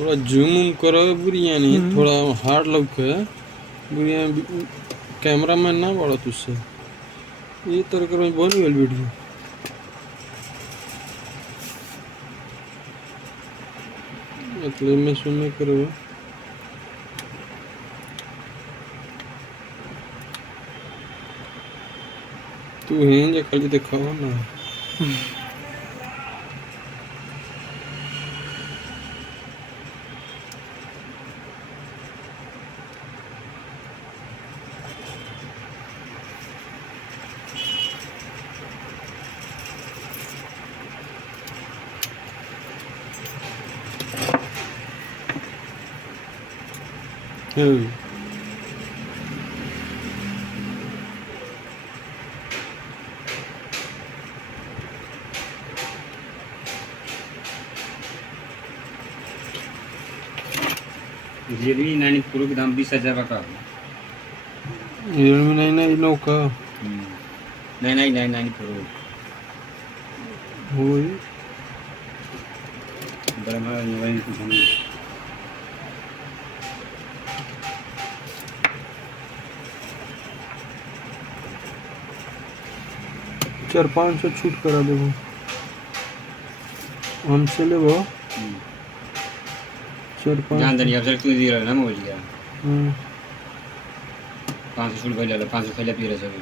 थोड़ा जूम करो बुरिया नहीं, थोड़ा हार्ड लग बुरिया कैमरा मैन ना बड़ा तुझसे ये तरह कर बन गई वीडियो। मतलब मैं सुनने करो तू हैं जो खाली दिखाओ ना। रियलमी 9 प्रो के दाम 20,000 का। रियलमी 9 का 9999 प्रो वही बड़ा मोबाइल कुछ नहीं। 400-500 छूट करा देबो हमसे ले वो 4-5 जान दनी अब तू दे रहा ना मोबाइल का 500 छूट पहले 500 पहले पी रहा सब।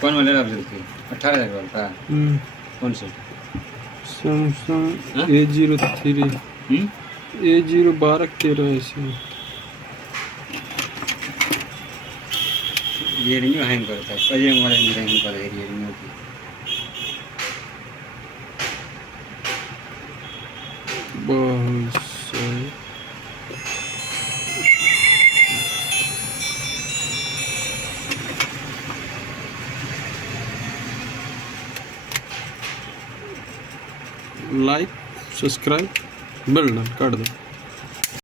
कौन वाला रहा आपसे 18,000 वाला का कौन सा सैमसंग A03 A01213 ऐसे रियलमी हैंग करता है पहले मोबाइल में हैंग करता है रियलमी की। बहुत सही। लाइक सब्सक्राइब बेल काट दो।